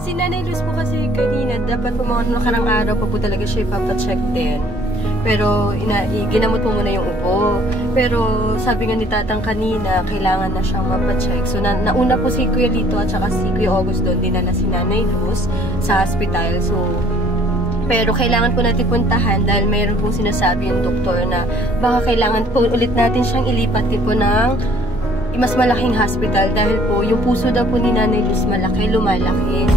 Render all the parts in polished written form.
Si Nanay Luz po kasi kanina, dapat po mga nakarang araw pa po talaga siya ipapacheck din. Pero ginamot po muna yung upo. Pero sabi nga ni Tatang kanina, kailangan na siyang mapacheck. So nauna po si Kuya Lito at saka si Kuya August doon, dinala si Nanay Luz sa hospital. So pero kailangan po natin puntahan dahil mayroon pong sinasabi yung doktor na baka kailangan po ulit natin siyang ilipat din po ng mas malaking hospital dahil po yung puso daw po ni Nanay Luz malaki, lumalaki.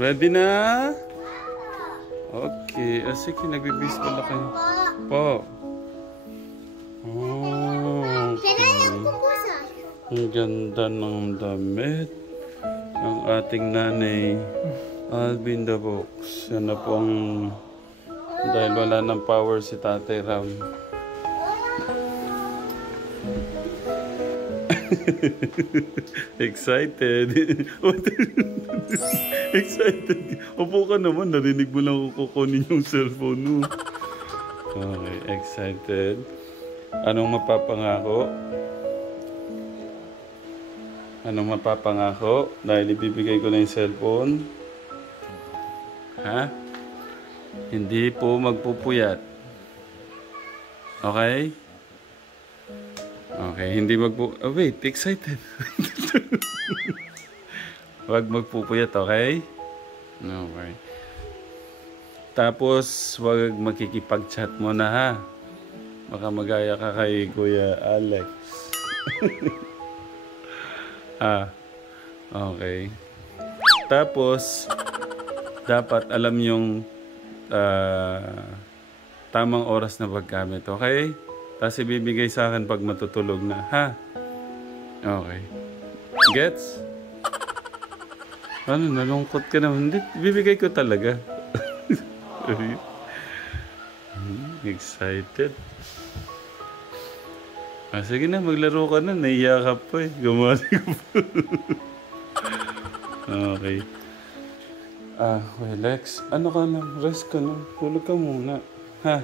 Ready na? Okay. Sige, nagbibis pala kayo. Po. Oh, okay. Ang ganda ng damit ng ating nanay. Alvin the Box. Yan na po ang dahil wala ng power si Tatay Ram. Excited. Excited. Opo ka naman. Narinig mo lang kukunin yung cellphone mo. Okay, excited. Anong mapapangako? Anong mapapangako? Dahil ibibigay ko na yung cellphone. Ha? Hindi po magpupuyat. Okay? Okay, hindi oh, wait, excited. Huwag magpupuyat, okay? Okay. Tapos, huwag makikipag-chat mo na, ha? Baka magaya ka kay Kuya Alex. Okay. Tapos, dapat alam yung tamang oras na paggamit, okay? Tapos ibibigay sa akin pag matutulog na, ha? Okay. Gets? Ano, nalungkot ka naman. Hindi, bibigay ko talaga. Excited. Sige na, maglaro ka na. Naiya ka pa eh. Gumali ko pa. Okay. Well, Lex, ano ka lang? Rest ka lang. Tulog ka muna. Ha?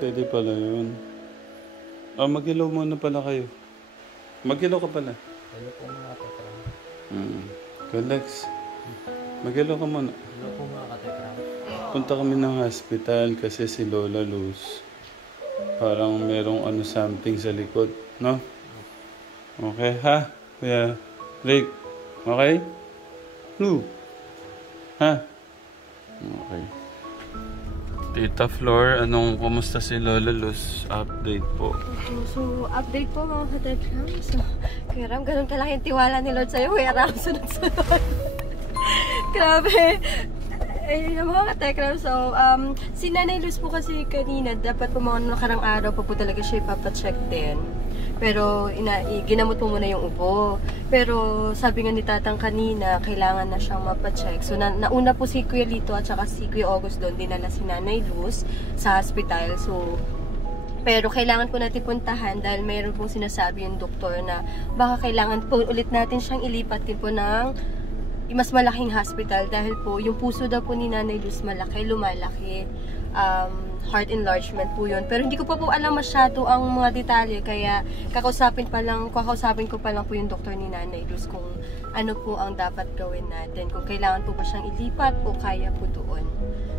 Pwede pala yun. Mag-ilaw muna pala kayo. Mag-ilaw ka pala. Hello po mga katekram. Lex, mag-ilaw ka muna. Hello po mga katekram. Punta kami ng hospital kasi si Lola Luz. Parang merong something sa likod, no? Okay, ha? Kuya Rick, okay? Lu? Ha? Okay. Tita Flor, kumusta si Lola Luz? Update po. So, update po mga katekram. So, Kuya Ram, ganun kalaking tiwala ni Lord sa'yo. Kuya Ram, sunod-sunod. Grabe. Yung mga katekram. So, si Nanay Luz po kasi kanina, dapat po mga nakarang araw pa po talaga siya ipapacheck din. Pero ginamot po muna yung upo. Pero sabi nga ni Tatang kanina, kailangan na siyang mapacheck. So nauna po si Kuya Lito at saka si Kuya August doon, dinala si Nanay Luz sa hospital. So pero kailangan po natin puntahan dahil mayroon pong sinasabi yung doktor na baka kailangan po ulit natin siyang ilipat din po ng mas malaking hospital dahil po yung puso daw po ni Nanay Luz malaki, lumalaki. Heart enlargement po yun. Pero hindi ko pa po alam masyado ang mga detalye kaya kakausapin ko pa lang po yung doktor ni Nanay Luz kung ano po ang dapat gawin natin. Kung kailangan po ba siyang ilipat o kaya po doon.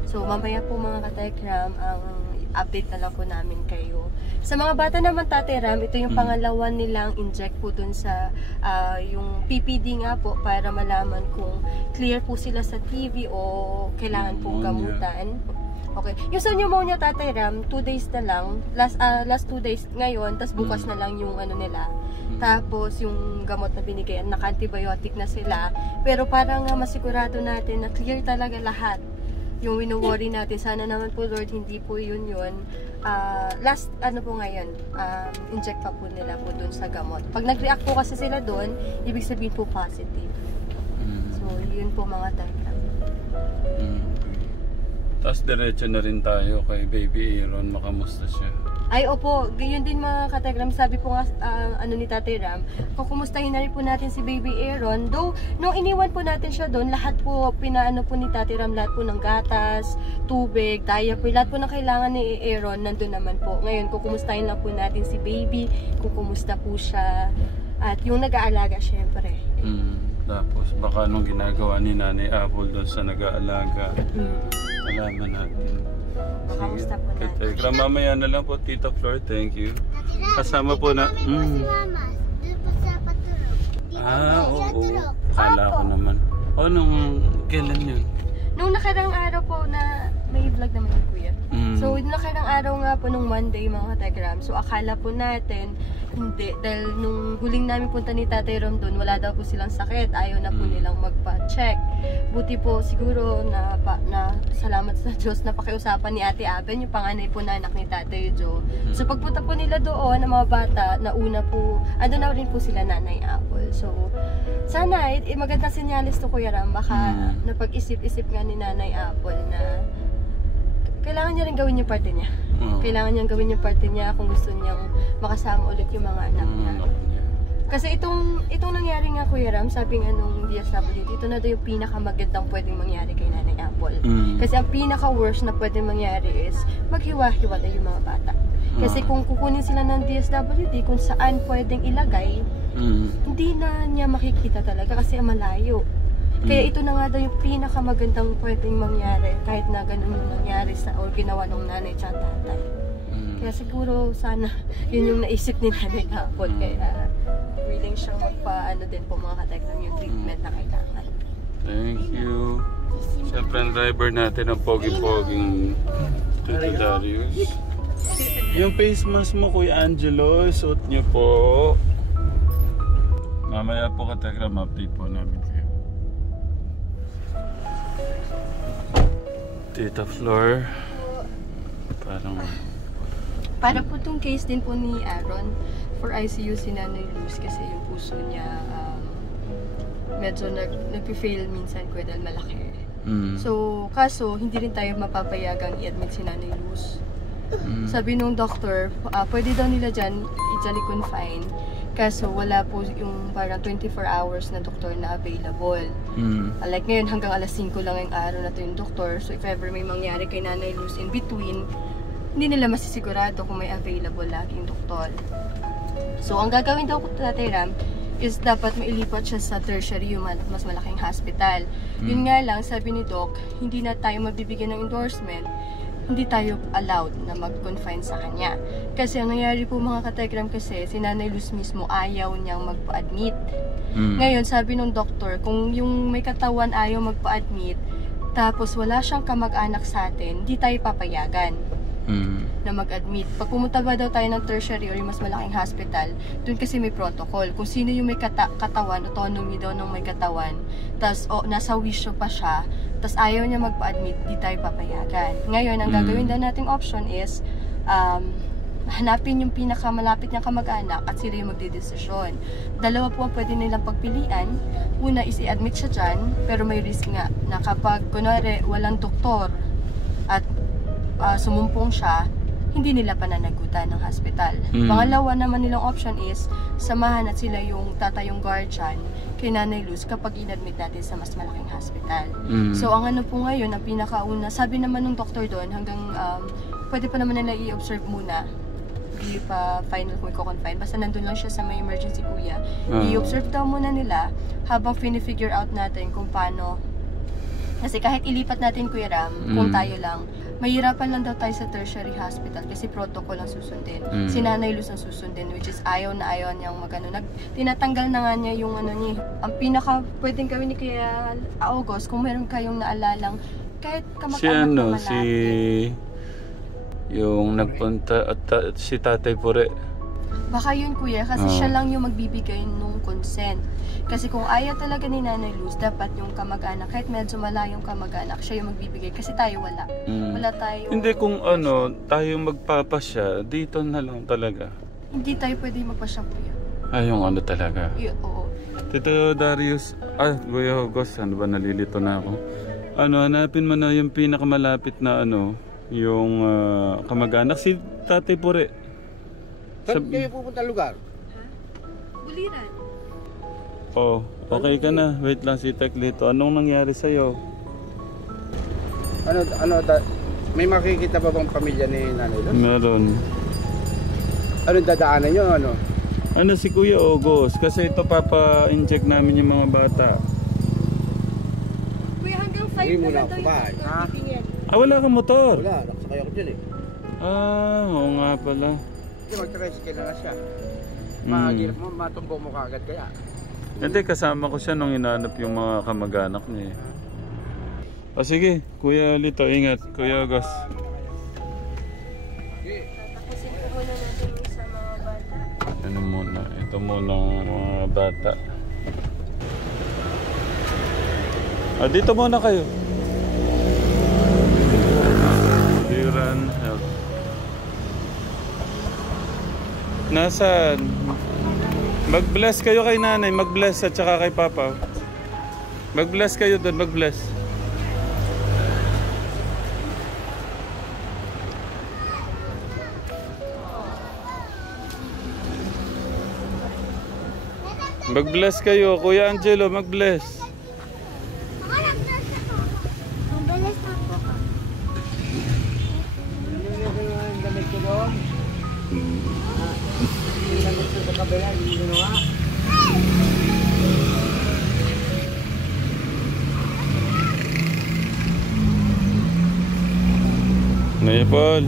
So mamaya po mga katekram, ang update na lang po namin kayo. Sa mga bata naman Tatay Ram, ito yung pangalawa nilang inject po dun sa yung PPD nga po para malaman kung clear po sila sa TV o kailangan pong gamutan. Okay. Yung sa pneumonia Tatay Ram, 2 days na lang. Last 2 days ngayon, tas bukas na lang yung nila. Tapos yung gamot na binigay, naka-antibiotic na sila. Pero parang masigurado natin na clear talaga lahat. Yung wino-worry natin, sana naman po Lord, hindi po yun. Last po ngayon, inject pa po nila po dun sa gamot. Pag nag-react po kasi sila dun, ibig sabihin po positive. So yun po mga Tatay Ram. Tapos diretso na rin tayo kay Baby Aaron, makamusta siya. Ay, opo, yun din mga kategram. Sabi po nga, ni Tatay Ram, kukumustahin na rin po natin si Baby Aaron. Though, nung iniwan po natin siya doon, lahat po, pinaano po ni Tatay Ram, lahat po ng gatas, tubig, diaper, lahat po ng kailangan ni Aaron, nandun naman po. Ngayon, kukumustahin lang po natin si Baby, kukumusta po siya, at yung nag-aalaga, syempre. Tapos, baka nung ginagawa ni Nanay Apple doon sa nag-aalaga, alaman natin. Makamusta po natin. Telegram, mamaya na lang po, Tita Flor. Thank you. Kasama po na... Si Mama, doon po sa patulog. Oo. Kala ko naman. Nung kailan yun? Nung nakarang araw po na may vlog naman yung kuya. So, nung nakarang araw nga po nung Monday mga kategram. So, akala po natin, hindi. Dahil nung huling namin punta ni Tatay Ram doon, wala daw po silang sakit. Ayaw na po nilang magpa-check. Buti po siguro na salamat sa Diyos na pakiusapan ni Ate Aben, yung panganay po na anak ni Tatay Joe. So, pagpunta po nila doon, ng mga bata, nauna po, ando na rin po sila Nanay Apple. So, sana, magandang senyales to Kuya Ram. Baka napag-isip-isip nga ni Nanay Apple na kailangan niya rin gawin yung parte niya. Kailangan niyang gawin yung parte niya kung gusto niyang makasama ulit yung mga anak niya. Kasi itong nangyari nga Kuya Ram, sabi nga nung DSWD, ito na daw yung pinakamagandang pwedeng mangyari kay Nanay Apple. Kasi ang pinaka-worst na pwedeng mangyari is maghiwa-hiwalay yung mga bata. Kasi kung kukunin sila ng DSWD, kung saan pwedeng ilagay, hindi na niya makikita talaga kasi malayo. Kaya ito na nga daw yung pinakamagandang pwedeng mangyari kahit na ganun yung nangyari sa or ginawa ng nanay at tatay. Kaya siguro sana yun yung naisip ni Nanay Apple. Kaya willing siyang magpa-ano din po mga katekram yung treatment na kailangan. Thank you. Siyempre ang driver natin ang pogi-poging Tito Darius. Yung face mask mo Kuya Angelo, suot niyo po. Mamaya po katekram, update po namin kayo. Tita Flor, para po itong case din po ni Aaron for ICU si Nanay Luz kasi yung puso niya medyo nag-fail minsan kuya dahil malaki. So, kaso hindi rin tayo mapapayagang i-admit si Nanay Luz. Sabi nung doctor, pwede daw nila dyan i-confine. Kaso wala po yung parang 24 hours na doktor na available. Like ngayon hanggang alas 5 lang yung araw na to yung doktor. So if ever may mangyari kay Nanay Luz in between, hindi nila masisigurado kung may available lagi yung doktor. So ang gagawin daw ko Tatay Ram is dapat mailipat siya sa tertiary yung mas malaking hospital. Yun nga lang, sabi ni Doc, hindi na tayo mabibigyan ng endorsement, hindi tayo allowed na mag-confine sa kanya. Kasi ang nangyari po mga kategram kasi, si Nanay Luz mismo ayaw niyang magpa-admit. Ngayon, sabi ng doktor, kung yung may katawan ayaw magpa-admit, tapos wala siyang kamag-anak sa atin, hindi tayo papayagan na mag-admit. Pag pumunta ba daw tayo ng tertiary or yung mas malaking hospital, dun kasi may protocol. Kung sino yung may katawan, autonomy daw ng may katawan, tas nasa wisyo pa siya, tas ayaw niya magpa-admit, di tayo papayagan. Ngayon, ang gagawin daw nating option is hanapin yung pinakamalapit niyang kamag-anak at sila yung magdidesisyon. Dalawa po ang pwede nilang pagpilian. Una is i-admit siya dyan, pero may risk nga na kapag kunwari walang doktor at sumumpong siya, hindi nila pananagutan ng hospital. Pangalawa naman nilang option is samahan at sila yung tatayong guardian kay Nanay Luz kapag in-admit natin sa mas malaking hospital. So ang ano po ngayon, ang pinakauna, sabi naman ng doktor doon hanggang pwede pa naman nila i-observe muna. Hindi pa final kung i-confine. Basta nandun lang siya sa may emergency kuya. I-observe daw muna nila habang fini-figure out natin kung paano. Kasi kahit ilipat natin Kuya Ram, kung tayo lang, mahirapan lang daw tayo sa tertiary hospital kasi protocol ang susundin. Si Nanay Luz ang susundin, which is ayaw na ayaw niyang magano. Tinatanggal na nga niya yung ano niya. Ang pinaka pwedeng gawin ni Kuya August, kung meron kayong naalalang kahit kamag-anak na malapit. Yung nagpunta at si Tatay Pure. Baka yun Kuya, kasi siya lang yung magbibigay nung consent. Kasi kung ayaw talaga ni Nanay Luz, dapat yung kamag-anak, kahit medyo malayong kamag-anak, siya yung magbibigay. Kasi tayo wala. Wala tayo. Hindi kung tayo magpapasya, dito na lang talaga. Hindi tayo pwede magpasya Kuya. Yung talaga. Oo. Tito Darius, Kuya August, ano ba nalilito na ako? Hanapin mo na yung pinakamalapit na yung kamag-anak. Si Tatay Pure. Saan kayo pupunta lugar? Buliran. Oh, okay ka na. Wait lang si Teklito. Anong nangyari sa'yo? May makikita ba bang pamilya ni Nanay Luz? Meron. Anong dadaanan nyo, ano? Ano si Kuya August? Kasi ito papa-inject namin yung mga bata. Kuya, hanggang 5 Uwi muna naman ako daw yung bahay. motor titingin. Ah, wala kang motor? Wala, nakasakay ako dyan eh. Ah, oo nga pala. Hindi, mag-tricycle na siya. Mm. Mahagirap mo, matumbok mo kaagad kaya. Hindi, kasama ko siya nung hinanap yung mga kamag-anak niya. O sige, Kuya Lito, ingat. Kuya August. Tatapusin ko muna natin yung isa mga bata. Ano muna? Ito muna ang mga bata. Ah, dito muna kayo. Buliran Health. Nasaan? Mag-bless kayo kay nanay. Mag-bless at saka kay papa. Mag-bless kayo doon. Mag-bless. Mag-bless kayo. Kuya Angelo, mag-bless. Ang bilis na po ka. Ang damit ko doon. Yung damit ko sa kabila, hindi ginawa. Naya Paul,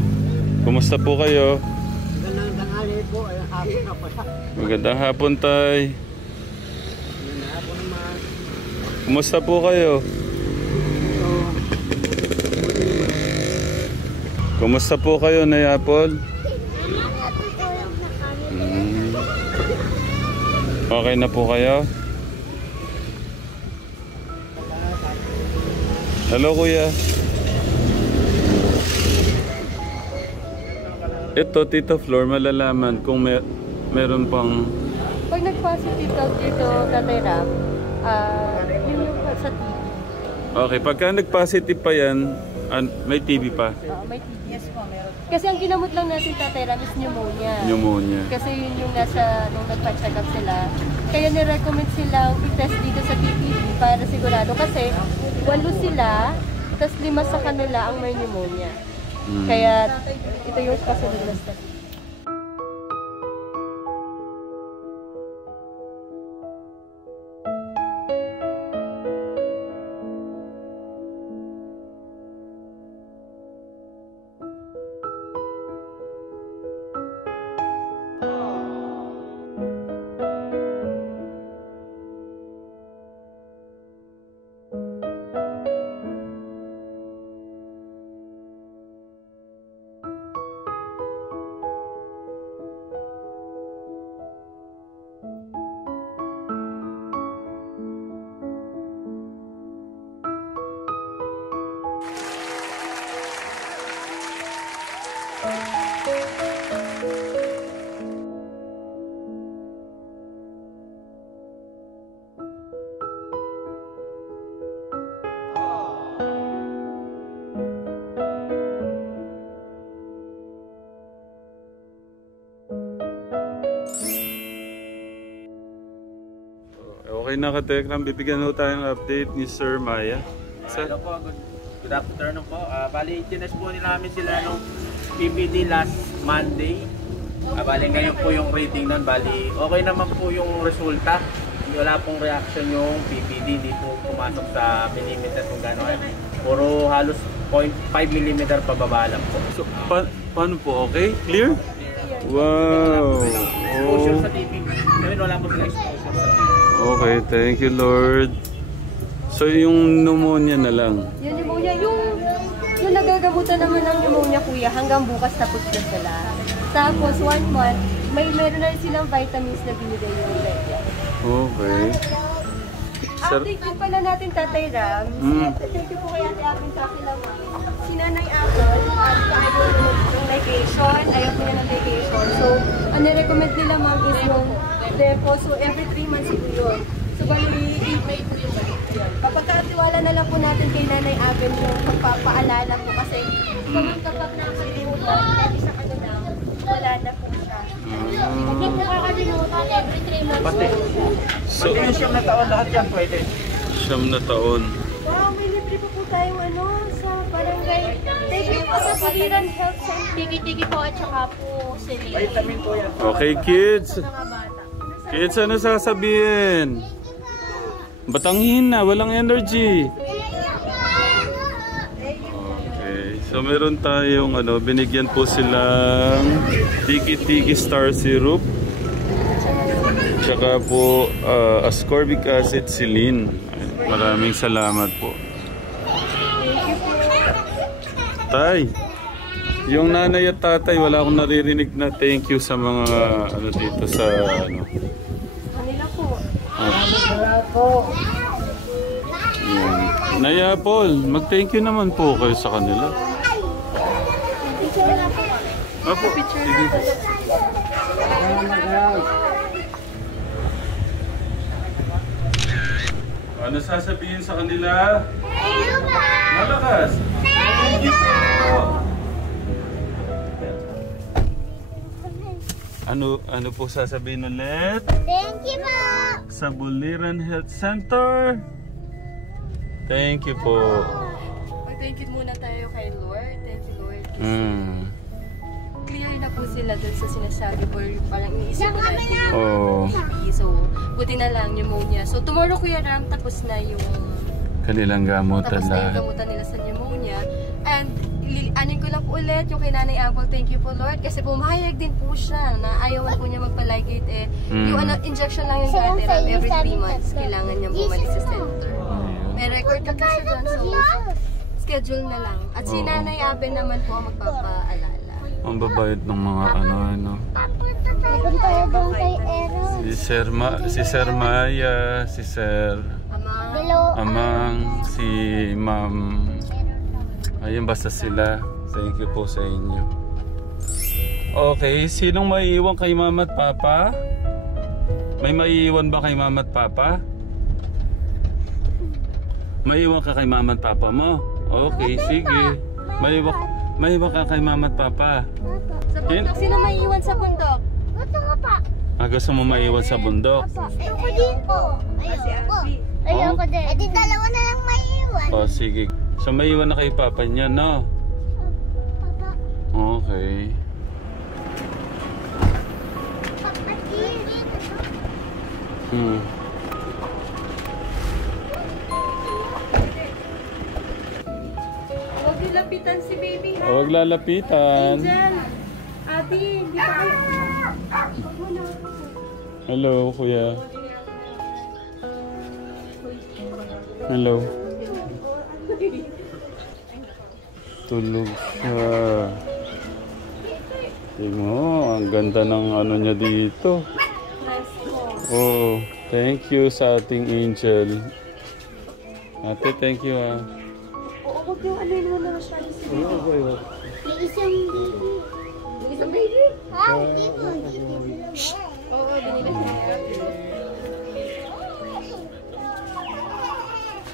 kumusta po kayo? Magandang tanghali po, ay hapon na pala. Magandang hapon, Tay. Magandang hapon naman. Kumusta po kayo? Kumusta po kayo, Naya Paul? Natutulog na kami. Okay na po kayo? Hello, Kuya. Ito, Tito Flor, malalaman kung meron pang... Pag nag-positive daw dito, Tatay Ram, yun yung sa TV. Okay, pagka nag-positive pa yan, may TB pa? May TV. Yes po, meron. Kasi ang ginamot lang natin, Tatay Ram, is pneumonia. Pneumonia. Kasi yun yung nasa, nung nagpa-check up sila. Kaya nirecommend silang i-test dito sa PPD para sigurado. Kasi 8 sila, tas 5 sa kanila ang may pneumonia. Kaya ito yung kasunod na step. Okay na ka-Tekram, bibigyan ho tayo ng update ni Sir Maya. Hello po, good afternoon po. Bali, tinest po namin sila nung PPD last Monday. Bali, ngayon po yung rating nun. Bali, okay naman po yung resulta. Wala pong reaction yung PPD. Hindi po pumasok sa millimeter kung gano'n. Puro halos 0.5 mm pababa lang po. So, paano po? Okay? Clear? Wow! Exposure sa TV. Ngayon wala po sila exposure sa TV. Okay, thank you, Lord. So, yung pneumonia na lang. Yung pneumonia, yung nagagamutan naman ng pneumonia, kuya, hanggang bukas tapos na sila. Tapos, 1 month, meron na rin silang vitamins na binigay yung Redia. Okay. Sir, Update din pala natin, Tatay Ram. Thank you po kay Ate Apin sa akin lang. Si Nanay Apple, ayaw ng medication, ayaw po niya ng medication. So, ang nirecommend nila, ma'am, is yung depo. So, every 3 months po yun. So, bali, may po yung balik yun. Kapag itiwala na lang po natin kay Nanay Aben yung magpapaalala po kasi kapag nakakalimutan, sa kanila, wala na po siya. Hindi po kakalimutan every 3 months. Pati. So, Pati yung siyam na taon, lahat yan pwede. 9 na taon. Wow, may libre po tayong sa barangay. Thank you po sa Buliran Health Center. Tiki-tiki po at saka po sili. Vitamin po yan. Okay, kids. Mga bata. Kids, ano sasabihin? Batanghin na, walang energy. Okay, so meron tayong binigyan po silang tiki-tiki star syrup. Tsaka po ascorbic acid silin. Maraming salamat po. Tay, yung nanay at tatay, wala akong naririnig na thank you sa mga dito sa Kanila po. Yan. Nay Apple, mag-thank you naman po kayo sa kanila. Apo, sige po. Ano sasabihin sa kanila? Malakas! Thank you po! Ano po sasabihin ulit? Thank you po! Sa Buliran Health Center. Thank you po. Mag-thank you muna tayo kay Lord. Thank you, Lord. Clear na po sila dun sa sinasabi ko. Parang iniisip ko natin yung TB. So, buti na lang pneumonia. So, tomorrow Kuya Ram, tapos na yung kanilang gamutan tapos na yung lahat. gamutan nila sa pneumonia. And, anin ko lang po ulit yung kay Nanay Apple. Thank you po Lord. Kasi pumayag din po siya na ayawan po niya magpalagate Yung injection lang yung dati Ram, every 3 months. Kailangan niya bumalik sa center. May record ka kasi dyan. So, schedule na lang. At si Nanay Aben naman po ang magpapaalala. Ang babayad ng mga Napunta na doon kay Ero. Si Sir Maya, si Sir Amang, si Ma'am. Ayun, basta sila. Thank you po sa inyo. Okay, sinong maiiwan kay Mama at Papa? May maiiwan ba kay Mama at Papa? Maiiwan ka kay Mama at Papa mo? Okay, sige. Maiiwan ka kay Mama at Papa. Sa bundok, sino maiiwan sa bundok? Gusto ko pa. Gusto mo maiiwan sa bundok? Ako din po. Ayoko. Ayoko din. Eh di dalawa na lang maiiwan. O, sige. So, maiiwan na kay Papa niya, no? Papa. Okay. Papa din. Huwag nilapitan si baby ha. Huwag lalapitan. Angel, Ate, hindi pa kayo. Hello, kuya. Hello. Tulog siya. Tingnan mo, ang ganda ng niya dito. Nice po. Oh, thank you sa ating Angel. Ate, thank you ha. Oo, huwag yung mo na masyado si baby. May isang baby. Isang baby? Dito. Oo, binili niya.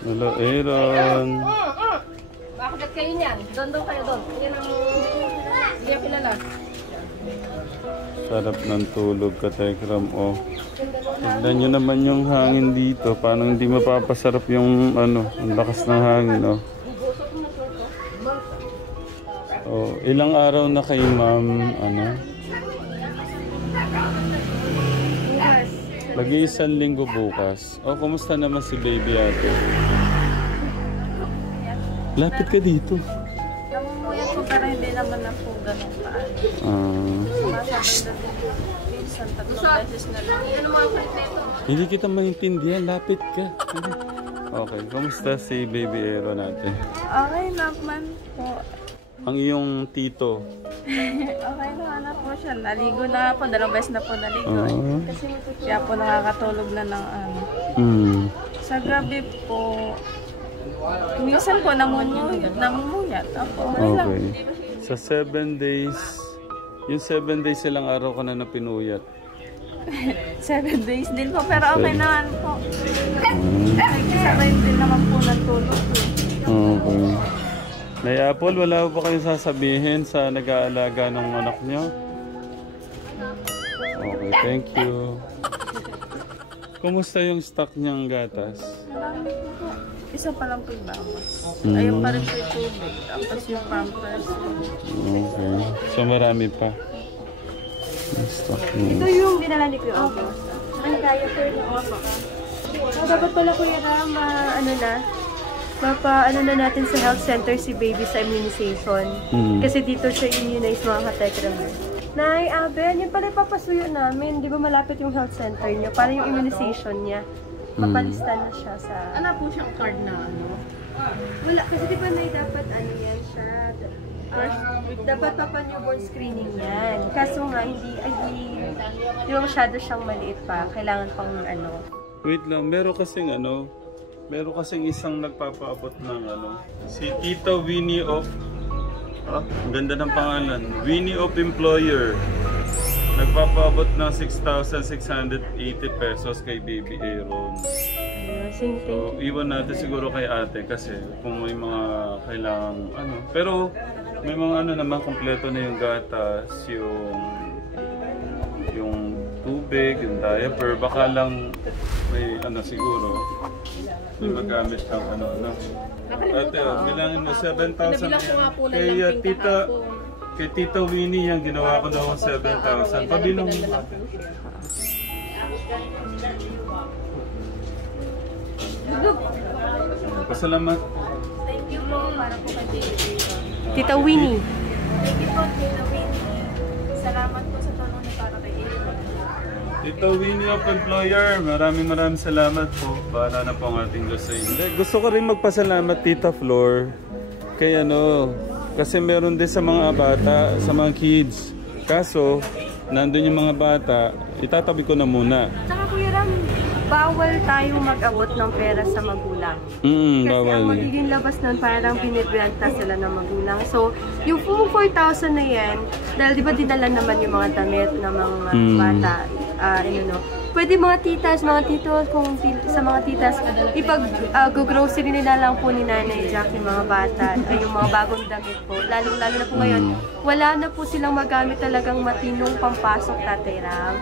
Hello, Aaron. Bakit kayo niyan? Doon kayo doon. Yan ang hindi ako kilala. Sarap ng tulog ka, Tekram. Oh. Tignan nyo naman yung hangin dito. Paano hindi mapapasarap yung ang lakas ng hangin, oh. Oh, ilang araw na kayo, ma'am, Lagi 1 linggo bukas. Oh, kumusta naman si baby ate? Lapit ka dito. Namumuyan ko pero hindi naman na po ganun paano. Sumasabay na din minsan 3 beses na lang. Hindi kita maintindihan. Lapit ka. Okay, kumusta si baby Aaron natin? Okay naman po. Ang iyong tito. Okay naman na po siya. Naligo na po. 2 beses na po naligo. Kaya po nakakatulog na ng Sa gabi po, minsan po namumuyat. Okay. Sa 7 days, yung 7 days ilang araw ka na pinuyat? 7 days din po, pero okay naman po. isa rin din naman po nagtulog eh. Okay. Nay Apple, wala ba kayong sasabihin sa nag-aalaga ng anak niyo? Okay, thank you. Kumusta yung stock niyang gatas? Marami po. Isa pa lang po yung bawas. Ayun pa rin po yung tubig. Tapos yung pampers. Okay. So marami pa. Yung stock niya. Ito yung dinala ni Kuya Ogo. Ang diaper ni Ogo. So, dapat pala Kuya Ram, ano na natin sa health center si baby sa immunization. Kasi dito siya immunize mga katekram. Nay, Ben, yun pala papasuyo namin. Di ba malapit yung health center niya? Para yung immunization niya. Papalista na siya sa... Ano po siyang card na ano? Wala, kasi di ba Nay, dapat ano yan siya? Dapat papa newborn screening yan. Kaso nga, hindi di ba masyado siyang maliit pa. Kailangan pang ano. Wait lang, meron kasing isang nagpapaabot ng si Tita Winnie of, ang ganda ng pangalan, Winnie of Employer. Nagpapaabot ng 6,680 pesos kay Baby Aaron. Same thing. So, iwan natin siguro kay ate kasi kung may mga kailangang pero may mga naman, kompleto na yung gatas, yung tubig, yung diaper, baka lang may siguro may magamit kang Ate, bilangin mo 7,000. Kay Tita Winnie yan, ginawa ko na ako 7,000. Pabilang mo ate. Pasalamat. Thank you po para po kay baby. Tita Winnie. Thank you po, Tita Winnie. Salamat po sa tulong niyo para kay Aaron. Tita Winnie of Employer, maraming salamat po. Bahala na po ang ating Diyos sa inyo. Gusto ko rin magpasalamat, Tita Flor, kay kasi meron din sa mga bata, sa mga kids. Kaso, nandun yung mga bata, itatabi ko na muna. Saka Kuya Ram, bawal tayong mag-abot ng pera sa magulang. Kasi bawal. ang magiging labas nun, parang binibenta sila ng magulang. So, yung 4,000 na yan, dahil di ba dinala naman yung mga damit ng mga bata, pwede mga titas, mga titos, kung sa mga titas, ipag-grocery nila lang po ni Nanay Jack yung mga bata, ay yung mga bagong damit po. Lalo na po ngayon, wala na po silang magamit talagang matinong pampasok, Tatay Ram.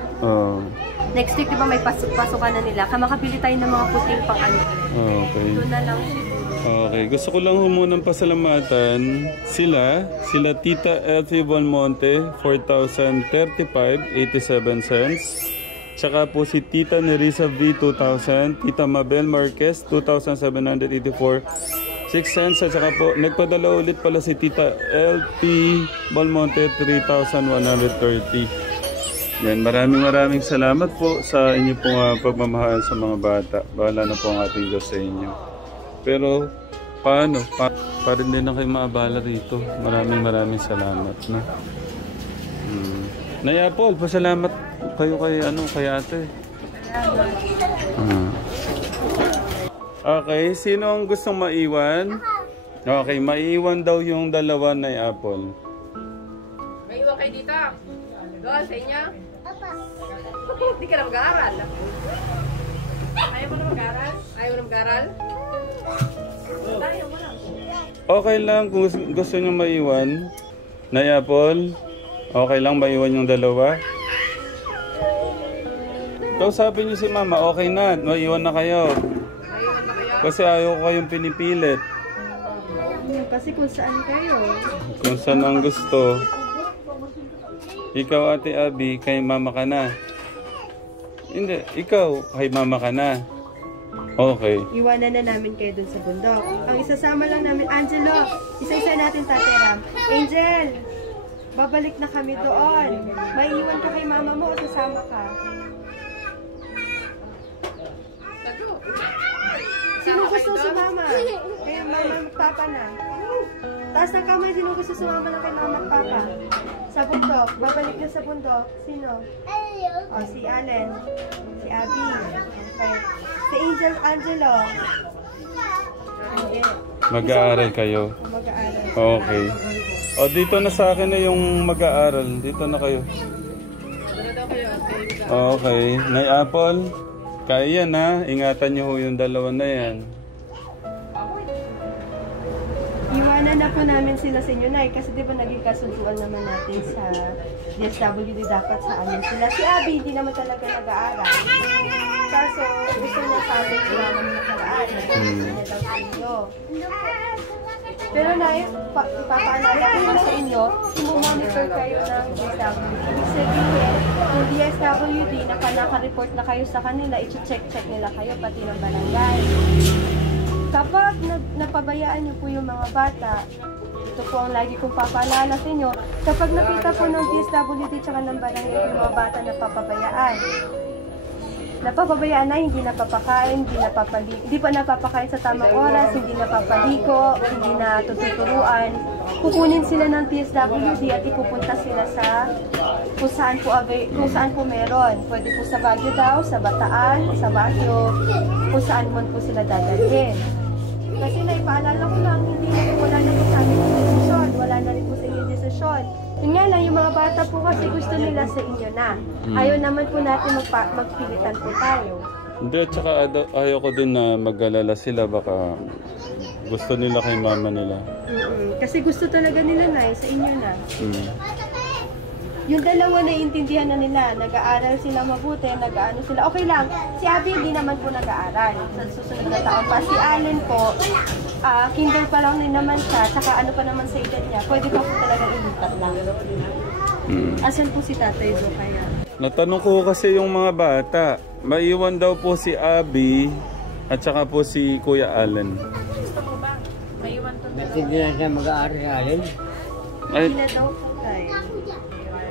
Next week, di ba may pasukan na nila? Makabili tayo ng mga puting pang-ano. Okay. Doon na lang siguro. Okay. Gusto ko lang humunang pasalamatan sila Tita Elfie Bonmonte, 4,035.87 cents. Tsaka po si Tita Nerissa V, 2,000. Tita Mabel Marquez, 2,784.6 cents. At saka po, nagpadala ulit pala si Tita LP Bonmonte, 3,130. Yan, maraming salamat po sa inyo pong pagmamahal sa mga bata. Bahala na po ang ating Diyos sa inyo. Pero, paano? Pa rin din na kayo maabala rito. Maraming salamat. No? Nay Apple, pasalamat kayo kay ate. Okay, sino ang gustong maiwan? Okay, maiwan daw yung dalawa, Nay Apple. Maiwan kayo dito. Doon sa inyo? Hindi ka na mag-aaral. Ayaw mo na mag-aaral? Ayaw mo lang. Okay lang kung gusto nyo maiwan. Nay Apple, okay lang maiwan yung dalawa? Kausapin nyo si Mama, okay na, maiwan na kayo. Kasi ayaw ko kayong pinipilit. Kasi kung saan kayo. Kung saan ang gusto. Ikaw, Ate Abby, kay Mama ka na. Hindi, ikaw, kay Mama ka na. Okay. Iwanan na namin kayo dun sa bundok. Ang isasama lang namin, Angelo, isa-isa natin, Tatay Ram. Angel, babalik na kami doon. Maiiwan ka kay Mama mo o sasama ka? Sino gusto sumama? Kaya Mama at Papa na. Taas ng kamay, sino gusto sumama na kay Mama at Papa? Sa bundok. Babalik na sa bundok. Sino? O, si Allen. Si Abby. Okay. Si Angelo. Mag-aaral kayo. Mag-aaral. Okay. O, dito na sa akin na yung mag-aaral. Dito na kayo. Okay. Nay Apple, Kaya yan ha, ingatan niyo ho yung dalawa na yan. Iwanan na po namin sila sa inyo, Nay, kasi di ba naging kasunduan naman natin sa DSWD dapat sa amin sila. Si Abby hindi naman talaga nag-aaral. Kaso gusto niya sa amin naman nag-aaral. Gusto niya daw sa inyo. Pero Nay, ipapaalala ko na sa inyo, monitor kayo ng DSWD. Ibig sabihin, yung DSWD, naka-report na kayo sa kanila, i-check nila kayo, pati ng barangay. Kapag napabayaan niyo po yung mga bata, ito po ang lagi kong papaalala sa inyo, kapag nakita po ng DSWD tsaka ng barangay yung mga bata na napapabayaan na, hindi napapakain, hindi pa napapakain sa tamang oras, hindi napapaligo, hindi na tututuruan, kukunin sila ng DSWD at ipupunta sila sa kung saan po meron. Pwede po sa Baguio daw, sa Bataan, sa Baguio, kung saan man po sila dadalhin. Kasi naipaalala ko lang, wala na po sa amin yung desisyon, wala na rin po sa inyo desisyon. Yun nga lang, yung mga bata po kasi gusto nila sa inyo na. Ayaw naman po natin magpilitan po tayo. Hindi, at saka ayaw ko din na mag-alala sila, baka gusto nila kay mama nila. Kasi gusto talaga nila na, sa inyo na. Yung dalawa naiintindihan na nila, nag-aaral sila mabuti, nag-aano sila. Okay lang, si Abby hindi naman po nag-aaral sa susunod na taon pa. Si Allen po, kinder pa lang din naman siya, saka ano pa naman sa edad niya, pwede pa po talaga ilipat lang. Asan po si Tatay Zo kaya? Natanong ko kasi yung mga bata, maiwan daw po si Abby at saka po si Kuya Allen. Gusto mo ba? Maiwan to na. Hindi na siya mag-aaral alin. Hindi na daw po tayo.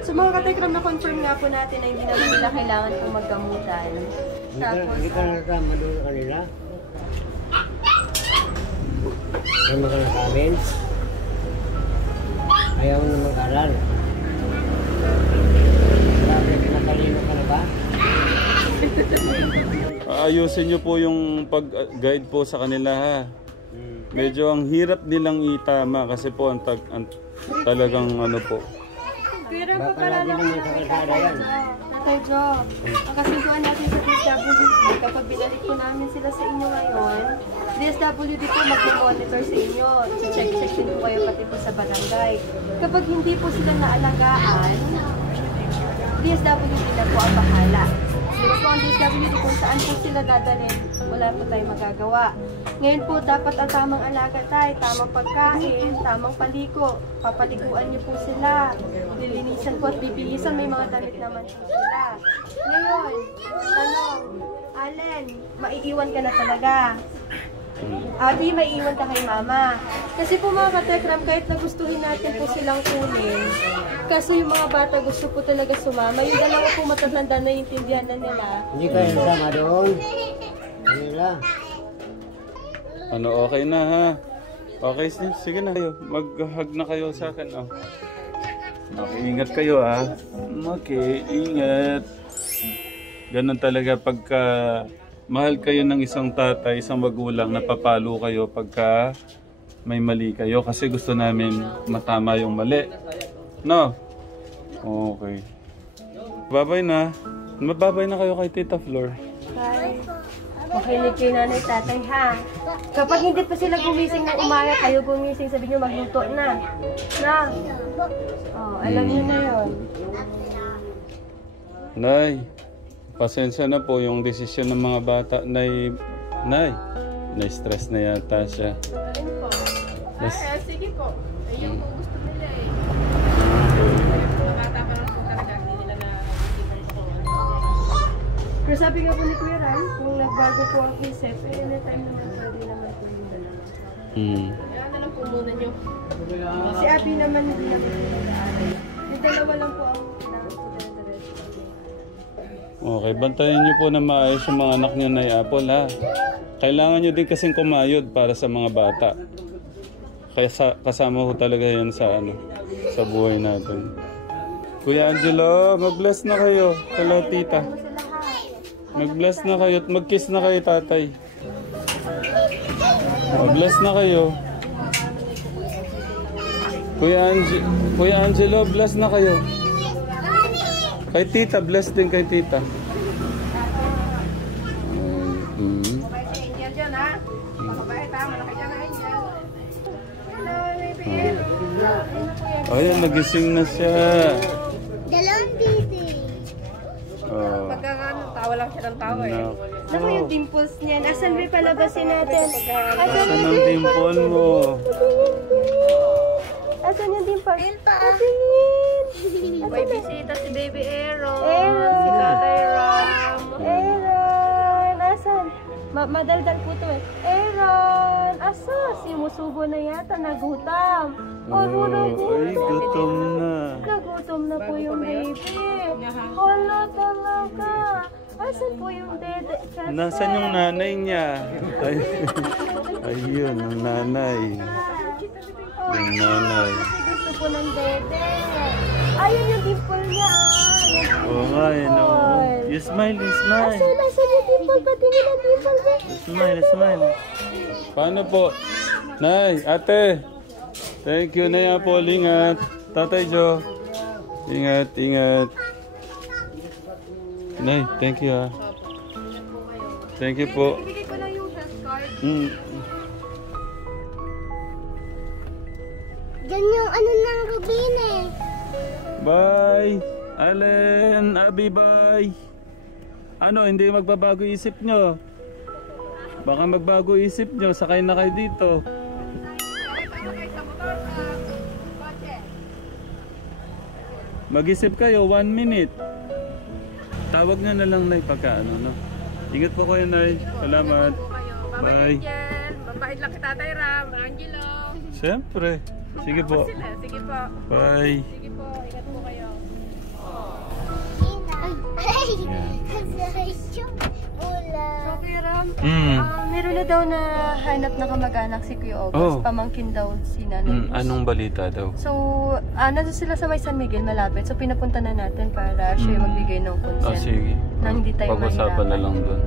So mga katekram, na-confirm nga po natin na hindi naman nila kailangan pong maggamutan. Tapos, Hindi ka nakasama doon sa kanila. Kasama ka na sa amin. Ayaw na mag-aral. Sabi, pinatalino ka na ba? Ayusin niyo po yung pag-guide po sa kanila ha. Medyo ang hirap nilang itama kasi po ang talagang ano po. pero papalala ko lang kay Tatay Jo. Ang kasunduan natin sa DSWD, kapag binalik po namin sila sa inyo ngayon, DSWD po mag-monitor sa inyo. Check din po kayo pati po sa barangay. Kapag hindi po sila naalagaan, DSWD na po ang bahala. Sila po ang DSWD kung saan po sila dadalhin, wala po tayong magagawa. Ngayon po, dapat ang tamang alaga tayo, tamang pagkain, tamang paliko. Papaliguan niyo po sila. Lilinisan po at bibilisan, may mga damit naman po sila. Ngayon, tanong, Allen, maiiwan ka na talaga. Abby, maiiwan ka kay mama. Kasi po mga katekram, kahit nagustuhin natin po silang kunin, kasi yung mga bata gusto po talaga sumama. Yung dalawa po matatanda na intindihan na nila. Hindi kayo sama doon. Kanila. Ano, okay na ha? Okay, sige na kayo. Mag-hug na kayo sa akin. Oh. Okay, ingat kayo ha. Okay, ingat. Ganun talaga pagka mahal kayo ng isang tatay, isang magulang, napapalo kayo pagka may mali kayo. Kasi gusto namin matama yung mali. No? Okay. Babay na. Mababay na kayo kay Tita Flor. Bye. Makinig kayo nanay tatay ha. Kapag hindi pa sila gumising ng umaga, kayo gumising, sabi nyo magluto na. Na. Oh, alam nyo na yun. Nay, pasensya na po yung desisyon ng mga bata. Nay, na-stress na yata siya. Alin po? Sige po. Ayun po gusto nila eh. Mga bata pa lang po talaga, hindi nila na-isipan ko. Pero sabi nga po ni Kuya Ram, kung nagbago po ang isip, anytime naman pwede naman po yung dalawa. Kaya na lang po muna nyo. Si Abby naman hindi na po nag-aaral. Yung dalawa lang po ang kailangan po talaga. Okay, bantayan niyo po na maayos yung mga anak niyo na Apple ha. Kailangan niyo din kasing kumayod para sa mga bata. Kaya kasama ko talaga yan sa sa buhay natin. Kuya Angelo, mag-bless na kayo. Hello, tita. Mag-bless na kayo at mag-kiss na kayo, tatay. Mag-bless na kayo. Kuya Angelo, bless na kayo. Kay tita, bless din kay tita. Ayan, nagising na siya. Dalawang titi. Oh. Pagka tawa lang siya ng tawa eh. Naku yung dimples niyan. Asan ba palabasin natin? Asan ang dimple mo? Asan yung dimple? May bisita si Baby Aaron. Aaron. Si Tatay Ram. Aaron! Asan? Madaldal po to eh. Aaron! Asa? Simusubo na yata. Nagutom. Ay, gutom na. Nagutom na po yung baby. Hala talaga. Asan po yung dede? Nasaan yung nanay niya? Ay, ayun, ang nanay. Yung nanay. Kasi gusto po ng dede. Ayun yung dimple niya. Oo nga, yun o. You smile, you smile. Asan yung dimple? Patingin ang dimple niya. You smile, you smile. Paano po? Nay, ate. Thank you, Nay Apple. Ingat. Tatay Joe. Ingat, ingat. Nay, thank you ha. Thank you po. Ibigay ko lang yung health card. Diyan yung ano ng Rubin eh. Bye! Allen, Abby, bye! Ano, hindi magbabago isip nyo? Baka magbago isip nyo, sakay na kayo dito. Mag-isip kayo, 1 minute. Tawag nga na lang, Nay, pagka ano, no? Ingat po kayo, Nay. Salamat. Bye. Mabait lang si Tatay Ram. Angelo. Siyempre. Sige po. Sige po. Bye. Sige po. Ingat po kayo. Ay! Yan. Ula. So, Kuya Ram, Mm. meron na daw na hanap na kamag-anak si Kuya August. Oh. Pamangkin daw si Nanay. Anong balita daw? So, nandun sila sa may San Miguel, malapit. So, pinapunta na natin para siya yung magbigay ng consent. Sige. Na hindi tayo Pag-usapan na lang doon.